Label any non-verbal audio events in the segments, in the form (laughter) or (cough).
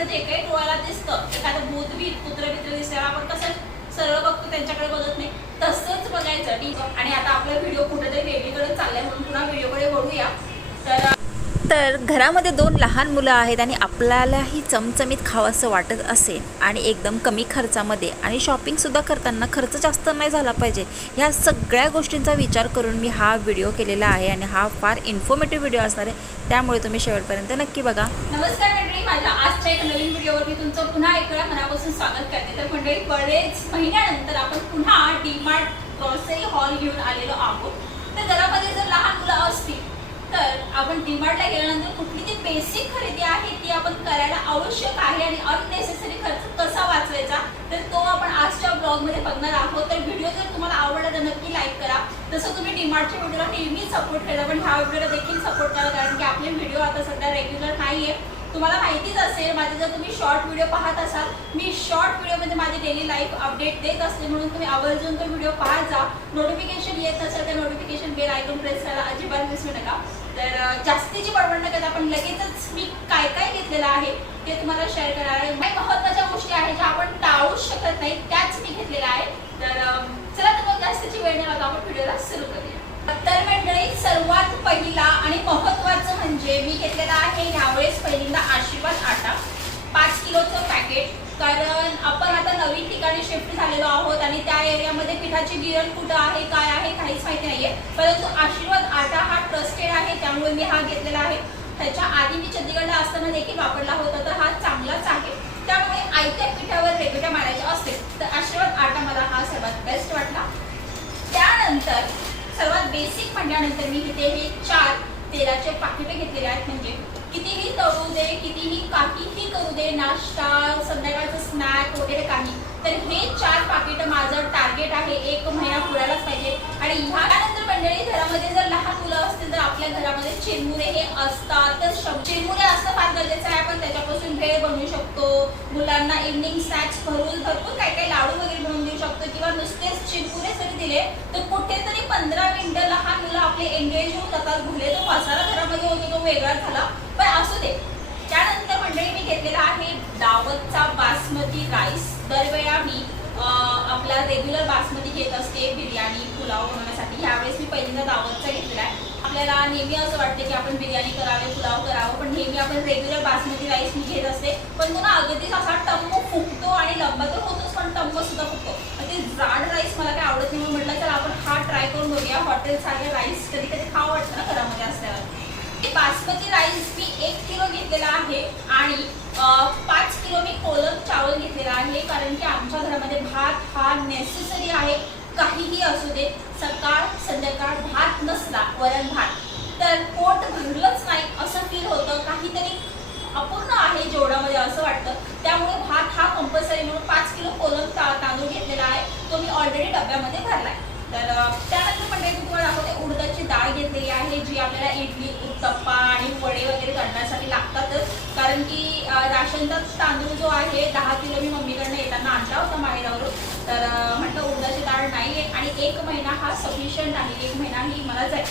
आपल्याला जे काही डोळ्याला दिसतं एखादं भूत बीत दिसायला दिसल्यावर आपण कसं सरळ बघतो त्यांच्याकडे बघत नाही तसंच बघायचं. ठीक आणि आता आपला व्हिडिओ कुठेतरी वेगळीकडे चाललाय म्हणून पुन्हा व्हिडिओकडे बघूया. तर तर घरामध्ये दोन लहान मुलं आहेत आणि आपल्यालाही चमचमीत खावंसं वाटत असेल आणि एकदम कमी खर्चामध्ये आणि शॉपिंगसुद्धा करताना खर्च जास्त नाही झाला पाहिजे. ह्या सगळ्या गोष्टींचा विचार करून मी हा व्हिडिओ केलेला आहे आणि हा फार इन्फॉर्मेटिव्ह व्हिडिओ असणार आहे. त्यामुळे तुम्ही शेवटपर्यंत नक्की बघा. नमस्कार मंडळी माझ्या आजच्या एक नवीन व्हिडिओवर मी तुमचं पुन्हा एक वेळा मनापासून स्वागत करते. तर मंडळी बरेच महिन्यानंतर आपण पुन्हा डीमार्ट ग्रॉसरी हॉल घेऊन आलेलो आहोत. तर घरामध्ये जर लहान मुलं असतील तर आपण डीमार्टला गेल्यानंतर कुठली ती बेसिक खरेदी आहे ती आपण करायला आवश्यक आहे आणि अननेसेसरी खर्च कसा वाचवायचा तर तो आपण आजच्या ब्लॉगमध्ये बघणार आहोत. तर व्हिडिओ जर तुम्हाला आवडला तर नक्की लाईक करा. तसं तुम्ही डीमार्टच्या व्हिडिओला नेहमी सपोर्ट केला पण ह्या व्हिडिओला देखील सपोर्ट करा कारण की आपले व्हिडिओ आता सध्या रेग्युलर नाही आहे तुम्हाला माहितीच असेल माझे जर तुम्ही शॉर्ट व्हिडिओ पाहत असाल मी शॉर्ट व्हिडिओमध्ये माझी डेली लाईफ अपडेट देत असते म्हणून तुम्ही आवर्जून तो व्हिडिओ पाहत जा. नोटिफिकेशन येत असेल तर नोटिफिकेशन बेल आयकॉन प्रेस करायला अजिबात विसरू नका. तर जास्तीची बडबड न करता आपण लगेचच मी काय काय घेतलेलं आहे ते तुम्हाला शेअर करणार आहे. काही महत्त्वाच्या गोष्टी आहेत ज्या आपण टाळूच शकत नाही त्याच मी घेतलेल्या आहेत. तर चला तर मग जास्तीची वेळ न लावता आपण व्हिडिओला सुरू करूया. तर मंडळी सर्वात पहिला आणि महत्वाचं म्हणजे मी घेतलेला आहे ह्यावेळेस पहिल्यांदा आशीर्वाद आटा. पाच किलोचं पॅकेट कारण आपण आता नवीन ठिकाणी शिफ्ट झालेलो आहोत आणि त्या एरियामध्ये पिठाची गिरण कुठं आहे काय आहे काहीच माहिती नाहीये. परंतु आशीर्वाद आटा हा ट्रस्टेड आहे त्यामुळे मी हा घेतलेला आहे. त्याच्या आधी मी चंदीगडला असताना देखील वापरला होता तर हा चांगलाच आहे. त्यामुळे आयत्या पिठावर रेगुलर मारायच्या असेल तर आशीर्वाद आटा मला हा सर्वात बेस्ट वाटला. त्यानंतर सर्वात बेसिक म्हटल्यानंतर मी इथे हे चार तेलाचे पाकिटे घेतलेले आहेत म्हणजे कितीही तळू दे कितीही काहीही करू दे नाश्ता संध्याकाळचं स्नॅक वगैरे काही तर हे चार पाकिट माझं टार्गेट आहे. एक महिना पुरायलाच पाहिजे. आणि ह्यानंतर मंडळी घरामध्ये जर लहान मुलं असतील तर आपल्या घरामध्ये चिरमुरे हे असतात. तर चिरमुरे असणं फार गरजेचं आहे. आपण त्याच्यापासून भेळ बनवू शकतो. मुलांना इव्हनिंग स्नॅक्स भरून भरपूर काही काही लाडू वगैरे बनवून देऊ शकतो. किंवा नुसतेच चिरमुरे जरी दिले तर कुठेतरी पंधरा मिनिटं लहान मुलं आपले एंगेज होऊन जातात. भले तो मसाला घरामध्ये होतो तो वेगळा झाला. पण असू दे. मंडळी मी घेतलेला आहे दावतचा बासमती राईस. दरवेळा मी आपला रेग्युलर बासमती घेत असते बिर्याणी पुलाव बनवण्यासाठी. ह्यावेळेस मी पहिल्यांदा दावतचा घेतलेला आहे. आपल्याला नेहमी असं वाटते की आपण बिर्याणी करावे पुलाव करावं पण नेहमी आपण रेग्युलर बासमती राईस मी घेत असते. पण तो ना अगदीच असा टम्म फुगतो आणि लंबा तर होतोच पण टम्म सुद्धा फुगतो. ते जाड राईस मला काय आवडत नाही म्हणून म्हटलं तर आपण हा ट्राय करून बघूया. हॉटेलसारखे राईस कधी कधी खावं वाटतं ना घरामध्ये असल्यावर. बासमती राईस मी एक किलो घेतलेला आहे आणि पाच किलो मी कोलम चावल घेतलेला आहे कारण की आमच्या घरामध्ये भात हा नेसेसरी आहे. काहीही असू दे सकाळ संध्याकाळ भात नसला वरण भात तर पोट भरलंच नाही असं फील होतं. काहीतरी अपूर्ण आहे जेवणामध्ये असं वाटतं. त्यामुळे भात हा कंपल्सरी म्हणून पाच किलो कोलम ता तांदूळ घेतलेला आहे तो मी ऑलरेडी डब्यामध्ये भरलाय तर अं, त्यानंतर म्हणजे मी तुम्हाला दाखवते उडदाची डाळ घेतलेली आहे जी आपल्याला इडली उत्तप्पा आणि वडे वगैरे करण्यासाठी लागतातच कारण की अं, राशनचा तांदूळ जो आहे. दहा किलो मी मम्मीकडनं येताना आणला होता माहेरावरून. तर म्हटलं उडदाची डाळ नाही आहे आणि एक महिना हा सफिशियंट आहे. एक महिना ही मला जाईल.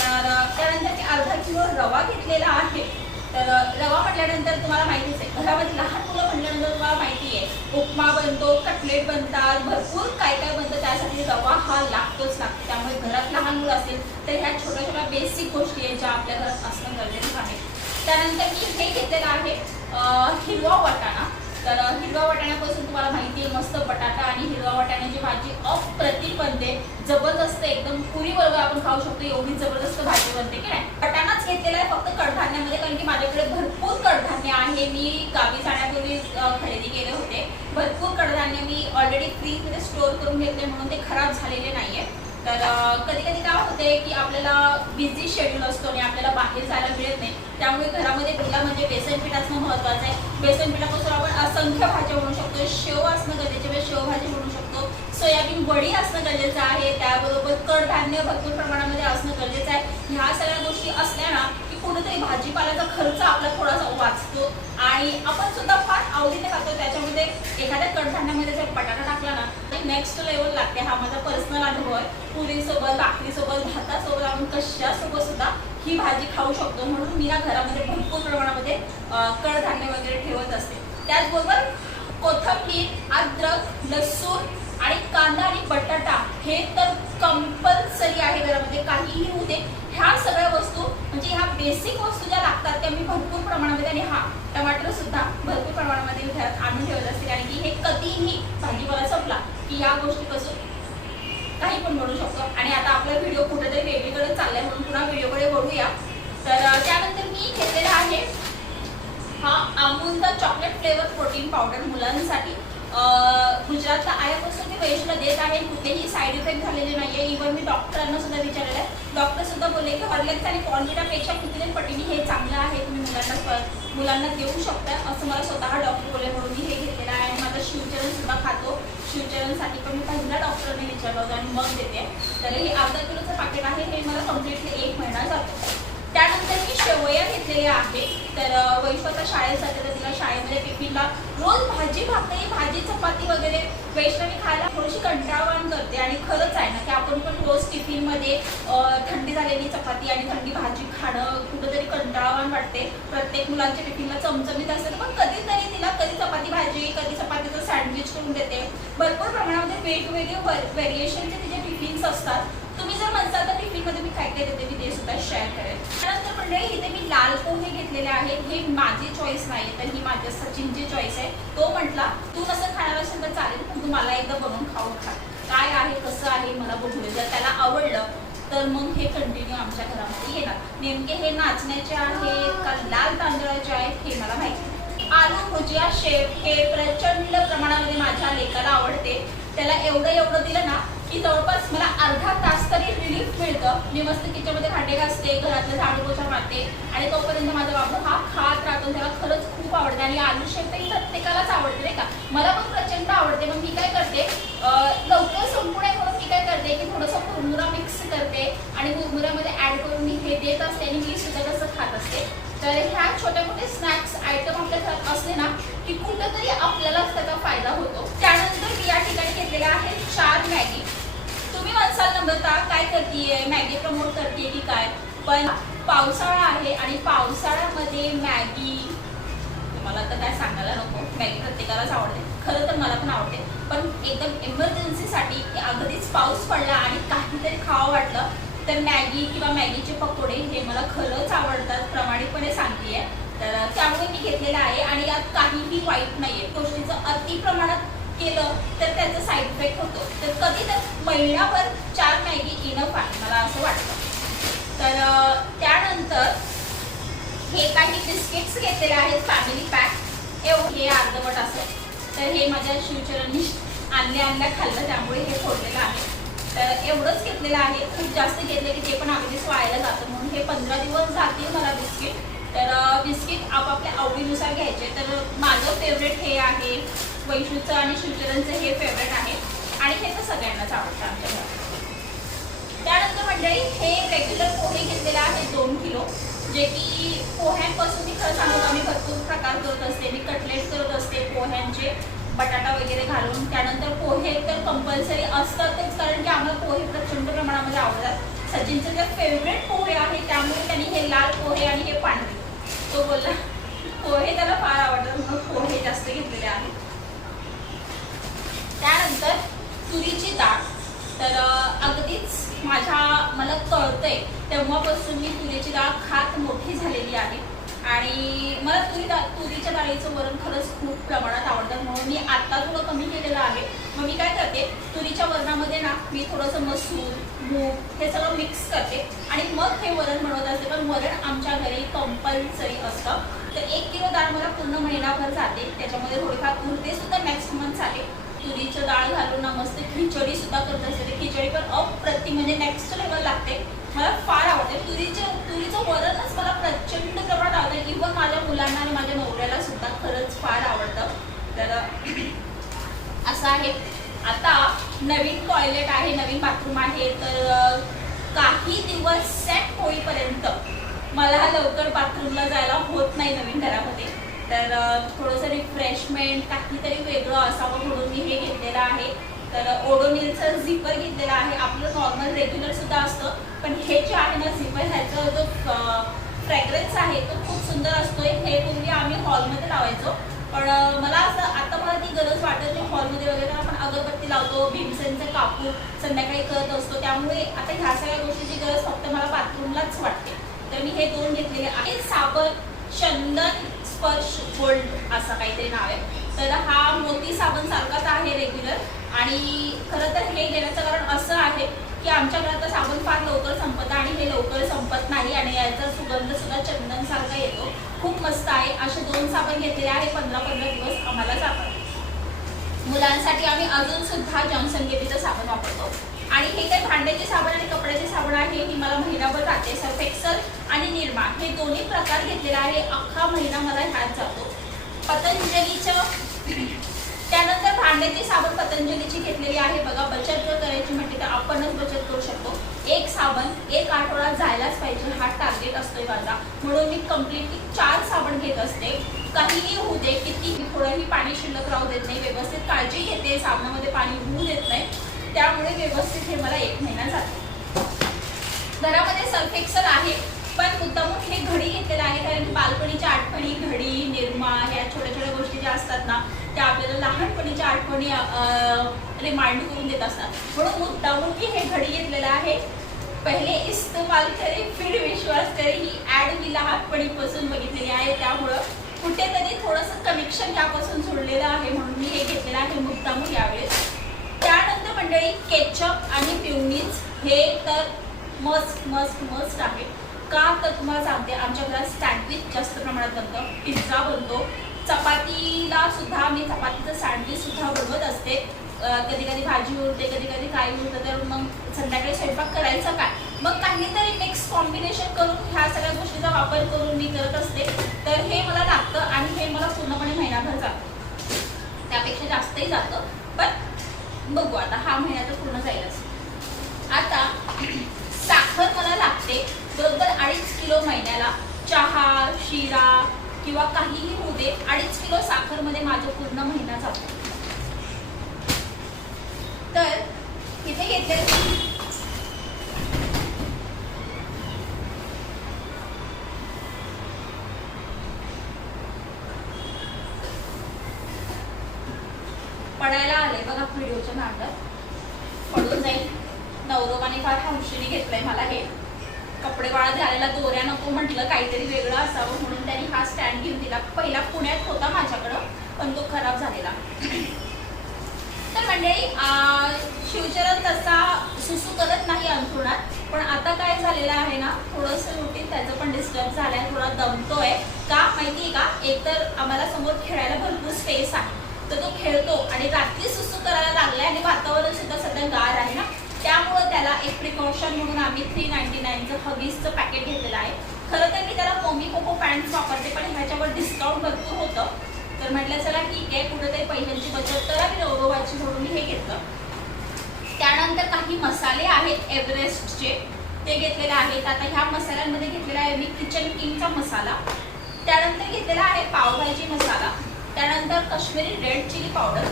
तर त्यानंतर मी अर्धा किलो रवा घेतलेला आहे. तर रवा म्हटल्यानंतर तुम्हाला माहितीच आहे घरामध्ये लहान मुलं म्हटल्यानंतर तुम्हाला माहिती आहे उपमा बनतो कटलेट बनतात भरपूर काय काय बनतं त्यासाठी रवा हा लागतोच लागतो. त्यामुळे घरात लहान मुलं असेल तर ह्या छोट्या छोट्या बेसिक गोष्टी आहेत ज्या आपल्या घरात असणं गरजेचं आहे. त्यानंतर मी हे घेतलेलं आहे हिरवा वाटाणा. तर हिरवा वाटाण्यापासून तुम्हाला माहिती आहे मस्त बटाटा आणि हिरवा वाटाण्याची भाजी अप्रतिम बनते. जबरदस्त एकदम पुरी वर्ग आपण खाऊ शकतो एवढी जबरदस्त भाजी बनते की नाही? वाटाणाच घेतलेला आहे फक्त कडधान्यामध्ये कारण की माझ्याकडे भरपूर कडधान्य आहे. मी गावी जाण्यापूर्वी खरेदी केले होते. भरपूर कडधान्य मी ऑलरेडी फ्रीजमध्ये स्टोअर करून घेतले म्हणून ते खराब झालेले नाही आहे तर कधी कधी काय होते की आपल्याला बिझी शेड्यूल असतो आणि आपल्याला बाहेर जायला मिळत नाही. त्यामुळे घरामध्ये पहिला म्हणजे बेसन पीठ असणं महत्त्वाचं आहे. बेसन पिठापासून आपण असंख्य भाज्या बनवू शकतो. शेव असणं गरजेचे म्हणजे शेवभाजी बनवू शकतो. सोयाबीन वडी असणं गरजेचं आहे. त्याबरोबर कडधान्य भरपूर प्रमाणामध्ये असणं गरजेचं आहे. ह्या सगळ्या गोष्टी असल्या ना की कुठेतरी भाजीपाल्याचा खर्च आपला थोडासा वाचतो. आणि आपण सुद्धा फार आवडीने खातो. त्याच्यामध्ये एखाद्या कडधान्यामध्ये जर बटाटा टाकला ना तर नेक्स्ट लेवल लागते. हा माझा पर्सनल अनुभव आहे. पुरीसोबत भाकरीसोबत भातासोबत आपण कशासोबत सुद्धा ही भाजी खाऊ शकतो म्हणून मी ना घरामध्ये भरपूर प्रमाणामध्ये कडधान्य वगैरे ठेवत असते. त्याचबरोबर कोथंबीर अद्रक लसूण आणि कांदा आणि बटाटा हे तर कंपल्सरी आहे घरामध्ये. काहीही होऊ दे ह्या सगळ्या वस्तू म्हणजे ह्या बेसिक वस्तू ज्या लागतात त्या मी भरपूर प्रमाणामध्ये आणि हा टमाटर सुद्धा भरपूर प्रमाणामध्ये घरात आणून ठेवत असते. कारण की हे कधीही भाजीपाला संपला की या गोष्टीपासून काही पण बनवू शकतो. आणि आता आपला व्हिडिओ कुठेतरी वेगळीकडे चाललाय म्हणून पुन्हा व्हिडिओकडे वळूया तर त्यानंतर मी घेतलेला आहे हा अमूलचा चॉकलेट फ्लेवर प्रोटीन पावडर मुलांसाठी. गुजरातला गुजरातला आल्यापासून मी वैशला देत आहे. कुठलेही साईड इफेक्ट झालेले नाही आहे इव्हन मी डॉक्टरांना सुद्धा विचारलेलं आहे. डॉक्टर सुद्धा बोलले की हॉर्लेक्स आणि कॉर्निटापेक्षा किती पटीने हे चांगलं आहे. तुम्ही मुलांना मुलांना देऊ शकता. असं मला स्वतः डॉक्टर बोलले म्हणून मी हे घेतलेलं आहे. आणि माझा शिवचरण सुद्धा खातो. शिवचरणसाठी पण मी पहिला डॉक्टरने विचारलं आणि मग देते. तर हे अर्धा किलोचं पाकिट आहे हे मला कम्प्लिटली एक महिना जातो त्यानंतर मी शेवया घेतलेल्या आहे तर अं, वैश्वता शाळेत जाते तर तिला शाळेमध्ये टिफिनला रोज भाजी भाकरी भाजी चपाती वगैरे वैष्णवी खायला थोडीशी कंटाळवाण करते आणि खरंच आहे ना की आपण पण रोज टिफिनमध्ये थंडी झालेली चपाती आणि थंडी भाजी खाणं कुठंतरी कंटाळवाण वाटते. प्रत्येक मुलांच्या टिफिनला चमचमीत असते पण कधीतरी तिला कधी चपाती भाजी कधी चपातीचं सँडविच करून देते. भरपूर प्रमाणामध्ये वेगवेगळे व्हेरिएशनचे तिचे टिफिन्स असतात. तुम्ही जर म्हणता तर टिफिनमध्ये मी काय काय देते मी ते सुद्धा शेअर करेन. त्यानंतर मंडळी इथे मी लाल पोहे घेतलेले आहेत. हे माझी चॉईस नाही तर ही माझ्या सचिनची चॉईस आहे. तो म्हटला तू कसं खाणार असेल तर चालेल पण तू मला एकदा बनवून खाऊ खा. काय आहे कसं आहे मला बघू जर त्याला आवडलं तर मग हे कंटिन्यू आमच्या घरामध्ये येणार. नेमके हे नाचण्याचे आहेत का लाल तांदळाचे आहेत हे मला माहिती आलू भुजिया शेप हे प्रचंड प्रमाणामध्ये माझ्या लेखाला आवडते. त्याला एवढं एवढं दिलं ना की जवळपास मला अर्धा तास तरी रिलीफ मिळतं. मी मस्त किचनमध्ये भांडे घासते घरातलं झाडू पोछा मारते आणि तोपर्यंत माझा बाबू हा खात राहतो त्याला खरंच खूप आवडते आणि आलू शेप ही प्रत्येकालाच आवडते नाही का? मला पण प्रचंड आवडते. मग मी काय करते लवकर संपूर्ण आहे म्हणून मी काय करते की थोडंसं मुरमुरा मिक्स करते आणि मुरमुऱ्यामध्ये ॲड करून मी हे देत असते आणि मी सुद्धा तसं खात असते. तर ह्या छोटे मोठे स्नॅक्स आयटम आपल्या घरात असले ना की कुठंतरी आपल्यालाच त्याचा फायदा होतो. त्यानंतर मी या ठिकाणी घेतलेल्या आहेत चार मॅगी. तुम्ही म्हणसाल नम्रता काय करते मॅगी प्रमोट करते की काय? पण पावसाळा आहे आणि पावसाळ्यामध्ये मॅगी मला तर काय सांगायला नको. मॅगी प्रत्येकालाच आवडते. खरं तर मला पण आवडते. पण एकदम इमर्जन्सीसाठी अगदीच पाऊस पडला आणि काहीतरी खावं वाटलं तर मॅगी किंवा मॅगीचे पकोडे हे मला खरंच आवडतात प्रामाणिकपणे सांगतेय. तर त्यामुळे मी घेतलेलं आहे आणि यात काहीही वाईट नाहीये. गोष्टीचं अति प्रमाणात केलं तर त्याचा साईड इफेक्ट होतो. तर कधी तर महिनाभर चार मॅगी इनफ आहे मला असं वाटतं. तर त्यानंतर हे काही बिस्किट्स घेतलेले आहेत फॅमिली पॅक एवढं हे अर्धवट असं. तर हे माझ्या शिवचरांनी आणल्या आणल्या खाल्लं त्यामुळे हे फोडलेलं आहे. तर एवढंच घेतलेलं आहे. खूप जास्त घेतलं की ते पण अगदीच व्हायला जातं. म्हणून हे पंधरा दिवस जातील मला बिस्किट. तर बिस्किट आपापल्या आवडीनुसार घ्यायचे. तर माझं फेवरेट हे आहे वैशूचं आणि शिवचरणचं हे फेवरेट आहे. आणि हे तर सगळ्यांनाच आवडतं आमच्या त्यानंतर मंडळी हे रेग्युलर पोहे घेतलेले आहेत दोन किलो. जे की पोह्यांपासून मी खरं सांगतो आम्ही भरपूर प्रकार करत असते. मी कटलेट करत असते पोह्यांचे. बटाटा वगैरे घालून त्यानंतर पोहे तर कंपल्सरी असतातच कारण की आम्हाला पोहे प्रचंड प्रमाणामध्ये आवडतात. सचिनचे जे फेवरेट पोहे आहे त्यामुळे त्यांनी हे लाल पोहे आणि हे पांढरे. तो बोलला पोहे त्याला फार आवडतात म्हणून पोहे जास्त घेतलेले आहेत त्यानंतर तुरीची डाळ. तर अगदीच माझ्या मला कळतंय तेव्हापासून मी तुरीची डाळ खात मोठी झालेली आहे. आणि मला तुरी दा तुरीच्या डाळीचं वरण खरंच खूप प्रमाणात आवडतं. म्हणून मी आत्ता थोडं कमी केलेलं आहे. मग मी काय करते तुरीच्या वरणामध्ये ना मी थोडंसं मसूर मूग हे सगळं मिक्स करते. आणि मग हे वरण बनवत असते. पण वरण आमच्या घरी कंपल्सरी असतं. तर एक किलो डाळ मला पूर्ण महिनाभर जाते. त्याच्यामध्ये थोडीफार उरते सुद्धा नेक्स्ट झाले तुरीचं डाळ घालून ना मस्त खिचडी सुद्धा करत असते. खिचडी पण अप्रतिम म्हणजे नेक्स्ट लेवल लागते. मला फार आवडते. तुरीचे तुरीचं वरणच मला प्रचंड प्रमाणात आवडतं. इव्हन माझ्या मुलांना आणि माझ्या नवऱ्याला सुद्धा खरंच फार आवडतं. तर असं आहे. आता नवीन टॉयलेट आहे नवीन बाथरूम आहे. तर काही दिवस सेट होईपर्यंत मला लवकर बाथरूमला जायला होत नाही नवीन घरामध्ये. तर थोडंसं रिफ्रेशमेंट काहीतरी वेगळं असावं म्हणून मी हे घेतलेलं आहे. तर ओडोनिलचं झिपर घेतलेलं आहे. आपलं नॉर्मल रेग्युलर सुद्धा असतं. पण हे जे आहे ना झिपर ह्याचा जो फ्रॅग्रन्स आहे तो खूप सुंदर असतो हे पूर्वी आम्ही हॉलमध्ये लावायचो. पण मला असं आता मला ती गरज वाटत नाही हॉलमध्ये वगैरे. आपण अगरबत्ती लावतो भीमसेनचे कापूर संध्याकाळी करत असतो. त्यामुळे आता ह्या सगळ्या गोष्टीची गरज फक्त मला बाथरूमलाच वाटते. तर मी हे दोन घेतलेले आहे साबण चंदन स्पर्श गोल्ड असं काहीतरी नाव आहे. तर हा मोती साबण सारखाच आहे रेग्युलर आणि खरं तर हे घेण्याचं कारण असं आहे की आमच्या घरात साबण फार लवकर संपत आणि हे लवकर संपत नाही आणि याचा सुगंध सुद्धा चंदन सारखा येतो. खूप मस्त आहे. असे दोन साबण घेतलेले आहे पंधरा पंधरा दिवस आम्हाला जातात मुलांसाठी आम्ही अजून सुद्धा जॉन्सन बेबीचं साबण वापरतो. आणि हे काही भांड्याचे साबण आणि कपड्याचे साबण आहे ही मला महिनाभर राहते. सर्फ एक्सल आणि निर्मा हे दोन्ही प्रकार घेतलेले आहे. अख्खा महिना मला ह्यात जातो. पतंजलीचं त्यानंतर भांड्याची साबण पतंजलीची घेतलेली आहे. बघा बचत जर करायची म्हटली तर आपणच बचत करू शकतो. एक साबण एक आठवडा जायलाच पाहिजे. हा टार्गेट असतोय माझा. म्हणून मी कम्प्लिटली चार साबण घेत असते. काहीही होऊ दे किती थोडंही पाणी शिल्लक राहू देत नाही. व्यवस्थित काळजी घेते. साबणामध्ये पाणी होऊ देत नाही. त्यामुळे व्यवस्थित हे मला एक महिना जातो घरामध्ये सर्फ एक्सल आहे. पण मुद्दामून हे घडी घेतलेलं आहे कारण की बालपणीच्या आठवणी घडी निर्मा ह्या छोट्या छोट्या गोष्टी ज्या असतात ना त्या आपल्याला लहानपणीच्या आठवणी रिमाइंड करून देत असतात. म्हणून मुद्दामून हे घडी घेतलेलं आहे. पहिले इस्तमाल करे फिर विश्वास करे ही ऍड मी लहानपणीपासून बघितलेली आहे. त्यामुळं कुठेतरी थोडंसं कनेक्शन यापासून जोडलेलं आहे म्हणून मी हे घेतलेलं आहे मुद्दामून यावेळेस. त्यानंतर मंडळी केचप आणि प्युनीज हे तर मस्त मस्त मस्त आहे. का? तर तुम्हाला सांगते आमच्या घरात सँडविच जास्त प्रमाणात बनतं. पिझ्झा बनतो. चपातीला सुद्धा मी चपातीचं सँडविच सुद्धा बनवत असते. कधी कधी भाजी उरते कधी कधी काही उरतं तर मग संध्याकाळी स्वयंपाक करायचं काय? मग काहीतरी मिक्स कॉम्बिनेशन करून ह्या सगळ्या गोष्टीचा वापर करून मी करत असते. तर हे मला लागतं आणि हे मला पूर्णपणे महिनाभर जातं. त्यापेक्षा जास्तही जातं. पण बघू आता हा महिना तर पूर्ण जाईलच. आता साखर मला लागते. बरोबर अडीच किलो महिन्याला चहा शिरा किंवा काहीही होऊ दे अडीच किलो साखरमध्ये माझं पूर्ण महिना जातो. तर इथे घेतले. पडायला आले बघा व्हिडिओच्या नाटक. पडून जाईल. नवरोबाने फार हौशीने घेतलंय मला हे. कपडे वाळत घालायला दोऱ्या नको म्हटलं काहीतरी वेगळं असावं म्हणून त्यांनी हा स्टँड घेऊन दिला. पहिला पुण्यात होता माझ्याकडं पण तो खराब झालेला. तर मंडळी शिवचरण तसा सुसू करत नाही अंथरुणात पण आता काय झालेलं आहे ना थोडंसं रुटीन त्याचं पण डिस्टर्ब झालंय थोडा दमतोय. का? माहितीये का? एकतर आम्हाला समोर खेळायला भरपूर स्पेस आहे. तर तो खेळतो आणि रात्री सुसू करायला लागलाय आणि वातावरण सुद्धा सध्या गार आहे ना. त्यामुळं त्याला एक प्रिकॉशन म्हणून आम्ही थ्री नाईन्टी नाईनचं हगीजचं पॅकेट घेतलेलं आहे. खरं तर मी त्याला मोमी कोको पॅन्ट वापरते पण ह्याच्यावर डिस्काउंट भरपूर होतं. तर म्हटलं चला ठीक आहे कुठेतरी पैशांची बचत करावी नवरोबाची म्हणून मी हे घेतलं. त्यानंतर काही मसाले आहेत एव्हरेस्टचे ते घेतलेले आहेत. आता ह्या मसाल्यांमध्ये घेतलेला आहे मी किचन किंगचा मसाला. त्यानंतर घेतलेला आहे पावभाजी मसाला. त्यानंतर Kashmiri red chilli powder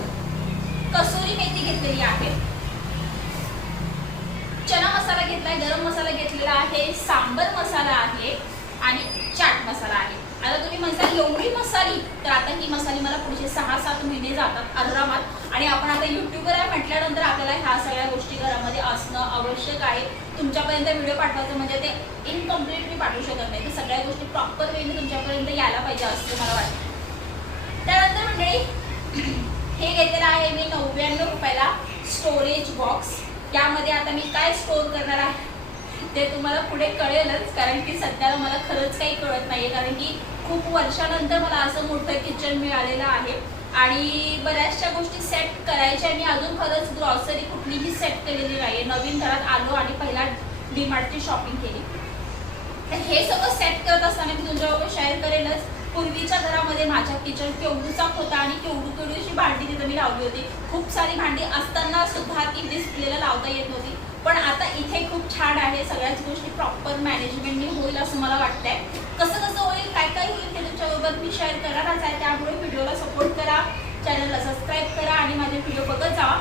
kasuri methi घेतलेली आहे. चना मसाला घेतलाय गरम मसाला घेतलेला आहे सांबर मसाला आहे आणि चाट मसाला आहे. आता तुम्ही म्हणता एवढी मसाली तर आता ही मसाली मला पुढचे सहा सात महिने जातात आरामात. आणि आपण आता युट्यूबवर आहे म्हटल्यानंतर आपल्याला ह्या सगळ्या गोष्टी घरामध्ये असणं आवश्यक आहे. तुमच्यापर्यंत व्हिडिओ पाठवायचं म्हणजे ते इनकम्प्लीट मी पाठवू शकत नाही. तर सगळ्या गोष्टी प्रॉपर वेने तुमच्यापर्यंत यायला पाहिजे असं मला वाटतं. त्यानंतर मंडळी हे घेतलेलं आहे मी नव्याण्णव रुपयाला स्टोरेज बॉक्स यामध्ये आता मी काय स्टोर करणार आहे? ते तुम्हाला पुढे कळेलच कारण की सध्याला मला खरंच काही कळत नाहीये. कारण की खूप वर्षानंतर मला असं मोठं किचन मिळालेलं आहे. आणि बऱ्याचशा गोष्टी सेट करायच्या मी अजून खरंच ग्रॉसरी कुठलीही सेट केलेली नाहीये. नवीन घरात आलो आणि पहिला डीमार्टची शॉपिंग केली. तर हे सगळं सेट करत असताना मी तुमच्याबरोबर शेअर करेलच. पूर्वीच्या घरामध्ये माझ्या किचन केवढूचाक होता आणि केवढू केवढीशी भांडी तिथं मी लावली होती. खूप सारी भांडी असताना सुद्धा ती डिस्प्लेला लावता येत नव्हती. पण आता इथे खूप छान आहे. सगळ्याच गोष्टी प्रॉपर मॅनेजमेंटनी होईल असं मला वाटतंय. कसं कसं होईल काय काय होईल ते तुमच्याबरोबर मी शेअर करणारच आहे. त्यामुळे व्हिडिओला सपोर्ट करा. चॅनलला सबस्क्राईब करा आणि माझे व्हिडिओ बघत जावा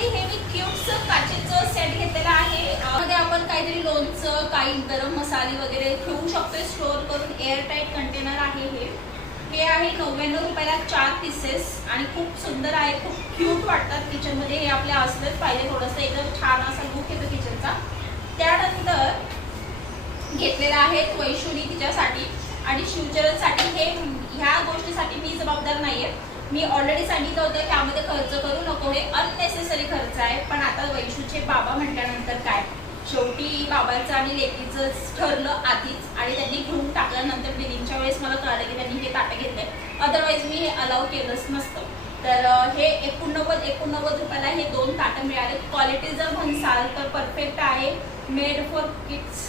हे मी क्यूबचं काचेचं सेट घेतलेलं आहे. आपण काहीतरी लोणचं काही गरम मसाले वगैरे ठेवू शकतो स्टोअर करून एअर टाईट कंटेनर आहे हे. हे आहे नव्याण्णव रुपयाला चार पीसेस आणि खूप सुंदर आहे खूप क्यूट वाटतात किचनमध्ये हे आपल्या असलंच पाहिजे थोडंसं एकदम छान असा लुक येतो किचनचा त्यानंतर घेतलेला आहे वैशुरी तिच्यासाठी. आणि शिवचरणसाठी हे ह्या गोष्टीसाठी मी जबाबदार नाहीये. मी ऑलरेडी सांगितलं होतं की यामध्ये खर्च करू नको हे अननेसेसरी खर्च आहे. पण आता वैशूचे बाबा म्हटल्यानंतर काय? शेवटी बाबांचं आणि लेकीचं ठरलं आधीच आणि त्यांनी घेऊन टाकल्यानंतर बिलिंगच्या वेळेस मला कळलं की त्यांनी हे ताटं घेतलंय. अदरवाईज मी हे अलाव केलंच नसतं. तर हे एकोणनव्वद एकोणनव्वद रुपयाला हे दोन ताटं मिळाले क्वालिटी जर म्हणसाल तर परफेक्ट आहे. Made for kids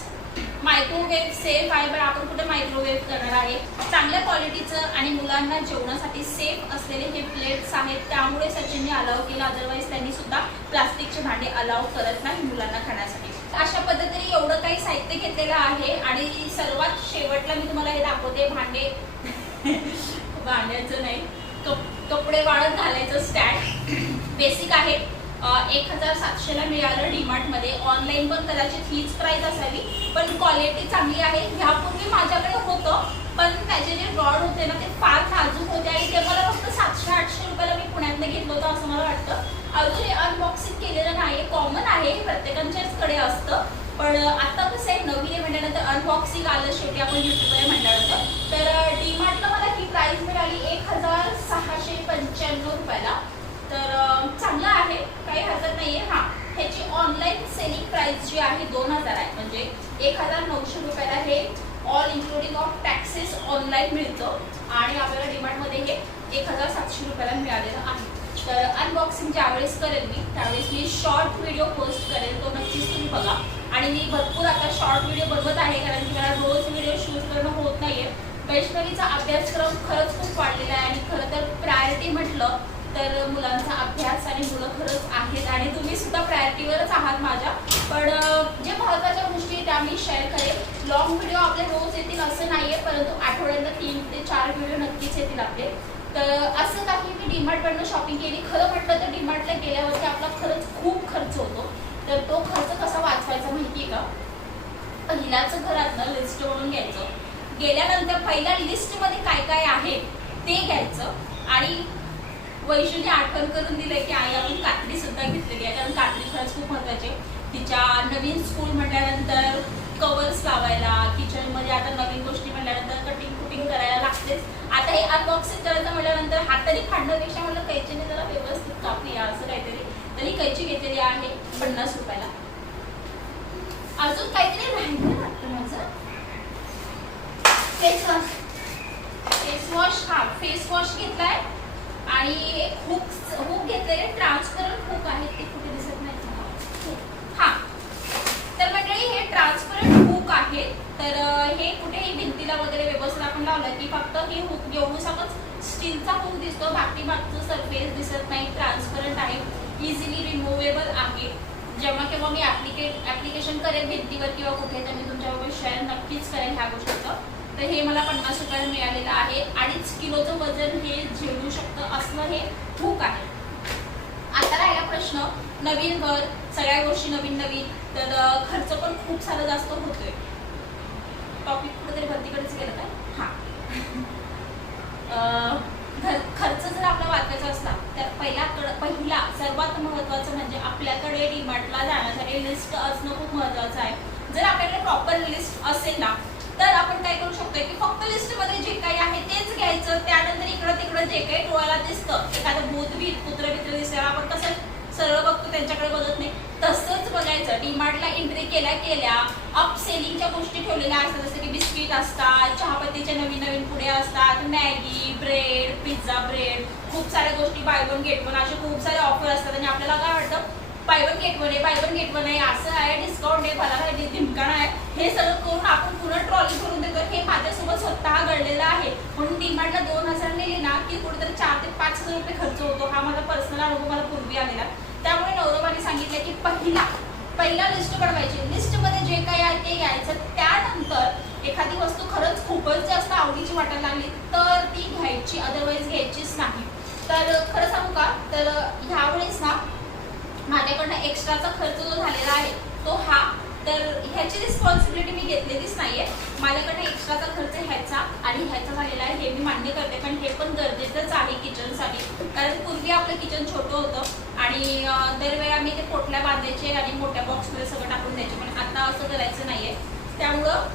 microwave safe आहे पण आपण कुठे मायक्रोवेव्ह करणार आहे? चांगल्या क्वालिटीचं आणि मुलांना जेवणासाठी सेफ असलेले हे प्लेट्स आहेत. त्यामुळे सचिनने अलाव केलं. अदरवाईज त्यांनी सुद्धा प्लास्टिकचे भांडे अलाव करत नाही मुलांना खाण्यासाठी. अशा पद्धतीने एवढं काही साहित्य घेतलेलं आहे आणि सर्वात शेवटला मी तुम्हाला हे दाखवते भांडे. (laughs) भांड्याचं नाही कप- कपडे वाळत घालायचं स्टँड बेसिक आहे. एक हजार सातशेला मिळालं डीमार्टमध्ये. ऑनलाईन पण कदाचित हीच प्राइस असावी. पण क्वालिटी चांगली आहे. ह्यापूर्वी माझ्याकडे होतं. पण त्याचे जे रॉड होते ना ते फार नाजूक होते. आणि ते मला फक्त सातशे आठशे रुपयाला मी पुण्यातनं घेतलं होतं असं मला वाटतं. अजून हे अनबॉक्सिंग केलेलं नाही. कॉमन आहे. हे प्रत्येकाच्याच कडे असतं. पण आता कसं आहे नवीन आहे म्हटल्यानंतर अनबॉक्सिंग आलं. शेवटी आपण युट्यूबवर म्हटल्यानंतर तर डीमार्टला मला ही प्राइस मिळाली एक हजार सहाशे पंच्याण्णव रुपयाला. तर चांगलं आहे. काही हरकत नाही आहे हां ह्याची ऑनलाईन सेलिंग प्राइस जी आहे दोन हजार आहे. म्हणजे एक हजार नऊशे रुपयाला हे all including of taxes online मिळतं. आणि आपल्याला डिमांडमध्ये हे एक हजार सातशे रुपयाला मिळालेलं आहे. तर अनबॉक्सिंग ज्यावेळेस करेल मी त्यावेळेस मी शॉर्ट व्हिडिओ पोस्ट करेल. तो नक्कीच तुम्ही बघा. आणि मी भरपूर आता शॉर्ट व्हिडिओ बनवत आहे कारण की मला रोज व्हिडिओ शूट करणं होत नाही आहे वैष्णवीचा अभ्यासक्रम खरंच खूप वाढलेला आहे. आणि खरं तर प्रायोरिटी म्हटलं तर मुलांचा अभ्यास आणि मुलं खरंच आहेत आणि तुम्ही सुद्धा प्रायोरिटीवरच आहात माझ्या. पण जे महत्त्वाच्या गोष्टी आहेत त्या मी शेअर करेन. लॉंग व्हिडिओ आपले रोज येतील असं नाही आहे परंतु आठवड्याला तीन ते चार व्हिडिओ नक्कीच येतील आपले. तर असं काही मी डीमार्टवरनं शॉपिंग केली. खरं म्हटलं तर डीमार्टला गेल्यावरती आपला खरंच खूप खर्च होतो. तर तो खर्च कसा वाचवायचा माहिती आहे का? पहिल्याचं घरातनं लिस्ट म्हणून घ्यायचं. गेल्यानंतर पहिल्या लिस्टमध्ये काय काय आहे ते घ्यायचं. आणि वैशूने आठवण करून दिले की आई आपण कात्री सुद्धा घेतलेली आहे. कारण कात्री खरंच खूप महत्वाची तिच्या नवीन स्कूल म्हटल्यानंतर कवर्स लावायला किचनमध्ये आता नवीन गोष्टी म्हटल्यानंतर कटिंग कुटिंग करायला लागतेच. आता हे अनबॉक्सिंग करायचं म्हटल्यानंतर हाताने फाडण्यापेक्षा मला कैचीने जरा व्यवस्थित कापली असं काहीतरी. तरी कैची घेतलेली आहे पन्नास रुपयाला. अजून काहीतरी राहिलं वाटतं माझं? फेस वॉश फेस वॉश हा फेस वॉश घेतलाय. आणि हुक हुक घेतलेले ट्रान्सपरंट हुक आहेत ते कुठे दिसत नाही हा तर मंडळी हे ट्रान्सपरंट हुक आहे तर हे कुठेही भिंतीला वगैरे व्यवस्थित आपण लावलं की फक्त हे हुक येऊन आपण स्टीलचा हुक दिसतो. बाकी मागचं सरफेस दिसत नाही. ट्रान्सपरंट आहे. इझिली रिमुवेबल आहे. जेव्हा केव्हा मी ऍप्लिकेट ऍप्लिकेशन करेल भिंतीवर किंवा कुठे तर मी तुमच्याबरोबर शेअर नक्कीच करेल ह्या गोष्टीचं. तर हे मला पन्नास रुपयाला मिळालेलं आहे. अडीच किलोचं वजन हे झेलू शकतं असलं हे हुक आहे. आता राहिला प्रश्न नवीन घर सगळ्या गोष्टी नवीन नवीन तर खर्च पण खूप सारा जास्त होतोय. टॉपिक कुठेतरी भरतीकडेच गेलं काय? हा. खर्च जर आपला वाचायचा असला तर पहिला कड- पहिला सर्वात महत्त्वाचं म्हणजे आपल्याकडे डिमार्टला जाण्यासाठी लिस्ट असणं खूप महत्त्वाचं आहे. जर आपल्याकडे प्रॉपर लिस्ट असेल ना तर आपण काय करू शकतो की फक्त लिस्टमध्ये जे काही आहे तेच घ्यायचं. त्यानंतर इकडं तिकडं जे काही डोळ्याला दिसतं एखादं भूत बीत कुत्र बित्र दिसल्यावर आपण कसं सरळ बघतो त्यांच्याकडे बघत नाही. तसंच बघायचं. डीमार्टला एंट्री केल्या केल्या अप सेलिंगच्या गोष्टी ठेवलेल्या असतात. जसं की बिस्किट असतात चहापत्तीच्या नवीन नवीन पुढे असतात मॅगी ब्रेड पिझ्झा ब्रेड खूप साऱ्या गोष्टी बाय वन गेट वन असे खूप सारे ऑफर असतात आणि आपल्याला काय वाटतं? बाय वन गेट वन आहे बाय वन गेट वन आहे असं आहे डिस्काउंट आहे मला काय धिमकाणा आहे. हे सगळं करून आपण पुन्हा ट्रॉली करून देतो हे माझ्यासोबत स्वतः घडलेलं आहे. म्हणून डिमांडला दोन हजार नेले ना की कुठेतरी चार ते पाच हजार रुपये खर्च होतो. हा माझा पर्सनल अनुभव मला पूर्वी आलेला. त्यामुळे नवरोबाने सांगितलं की पहिला पहिला लिस्ट बनवायची लिस्टमध्ये जे काही आहे ते घ्यायचं. त्यानंतर एखादी वस्तू खरंच खूपच जास्त आवडीची वाटायला लागली तर ती घ्यायची. अदरवाईज घ्यायचीच नाही. तर खरं सांगू का? तर ह्यावेळेस ना माझ्याकडनं एक्स्ट्राचा खर्च जो झालेला आहे तो हा. तर ह्याची रिस्पॉन्सिबिलिटी मी घेतलेलीच नाहीये. माझ्याकडनं एक्स्ट्राचा खर्च ह्याचा आणि ह्याचा झालेला आहे हे मी मान्य करते. पण हे पण गरजेचंच आहे किचनसाठी कारण पूर्वी आपलं किचन छोटं होतं आणि दरवेळा मी ते पोटल्या बांधायचे आणि मोठ्या बॉक्समध्ये सगळं टाकून द्यायचे. पण आता असं करायचं नाहीये. त्यामुळं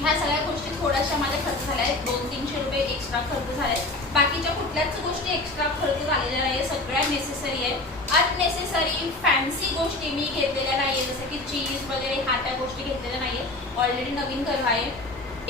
ह्या सगळ्या गोष्टी थोड्याशा माझ्या खर्च झाल्या आहेत दोन तीनशे रुपये एक्स्ट्रा खर्च झाले बाकीच्या कुठल्याच गोष्टी एक्स्ट्रा खर्च झालेल्या नाही सगळ्या नेसेसरी आहेत. अननेसेसरी फॅन्सी गोष्टी मी घेतलेल्या नाही जसं की चीज वगैरे ह्या त्या गोष्टी घेतलेल्या नाही ऑलरेडी नवीन घर आहे.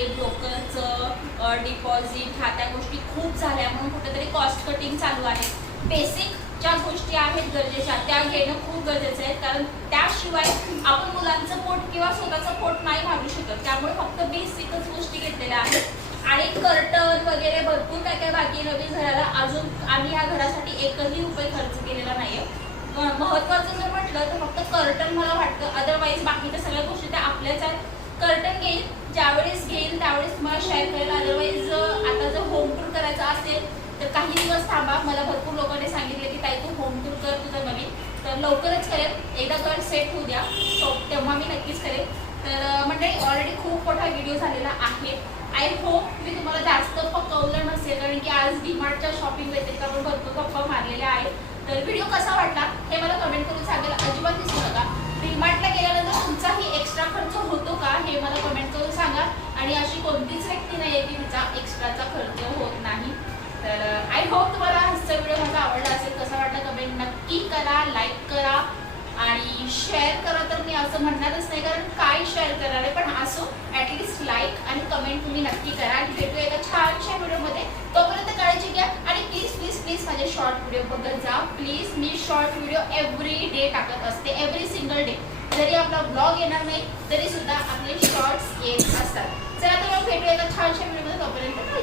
एक ब्रोकरचं डिपॉझिट ह्या त्या गोष्टी खूप झाल्या. म्हणून कुठेतरी कॉस्ट कटिंग चालू आहे. बेसिक ज्या गोष्टी आहेत गरजेच्या त्या घेणं खूप गरजेचं आहे. कारण त्याशिवाय आपण मुलांचं पोट किंवा स्वतःचं पोट नाही घालू शकत. त्यामुळे फक्त बेसिकच गोष्टी घेतलेल्या आहेत. आणि कर्टन वगैरे भरपूर काय काय बाकी नवीन घराला. अजून आम्ही या घरासाठी एकही रुपये खर्च केलेला नाहीये. महत्वाचं जर म्हटलं तर फक्त कर्टन मला वाटतं. अदरवाईज बाकीच्या सगळ्या गोष्टी त्या आपल्याच आहेत. कर्टन घेईल ज्यावेळेस घेईल त्यावेळेस तुम्हाला शेअर करेल. अदरवाईज आता जर होम टूर करायचा असेल तर काही दिवस थांबा. मला भरपूर लोकांनी सांगितले की ताई तू होम टूर कर तुझं नवीन. तर लवकरच करेल. एकदा घर सेट होऊ द्या. सो तेव्हा मी नक्कीच करेल. तर म्हणजे ऑलरेडी खूप मोठा व्हिडिओ झालेला आहे. आय होप मी तुम्हाला जास्त पकवलं नसेल कारण की आज डीमार्टच्या शॉपिंग व्यतिरिक्त आपण भरपूर गप्पा मारलेल्या आहेत. तर व्हिडिओ कसा वाटला हे मला कमेंट करून सांगायला अजिबात दिसू नका. डीमार्टला गेल्यानंतर तुमचाही एक्स्ट्रा खर्च होतो का हे मला कमेंट करून सांगा. आणि अशी कोणतीच व्यक्ती नाही आहे की तिचा एक्स्ट्राचा खर्च होत नाही. तर uh, आय होप तुम्हाला आजचा व्हिडिओ माझा आवडला असेल कसा वाटला कमेंट नक्की करा लाईक करा. आणि शेअर करा तर मी असं म्हणणारच नाही कारण काय शेअर करणार आहे? पण असो ॲटलिस्ट लाईक आणि कमेंट तुम्ही नक्की करा आणि भेटूया एका छानशा व्हिडिओमध्ये. तोपर्यंत काळजी घ्या आणि प्लीज प्लीज प्लीज माझे शॉर्ट व्हिडिओ बघत जा. प्लीज मी शॉर्ट व्हिडिओ एव्हरी डे टाकत असते एव्हरी सिंगल डे जरी आपला ब्लॉग येणार नाही तरी सुद्धा आपले शॉर्ट्स येत असतात. चला तर मग भेटूया एका छानशा व्हिडिओमध्ये. तोपर्यंत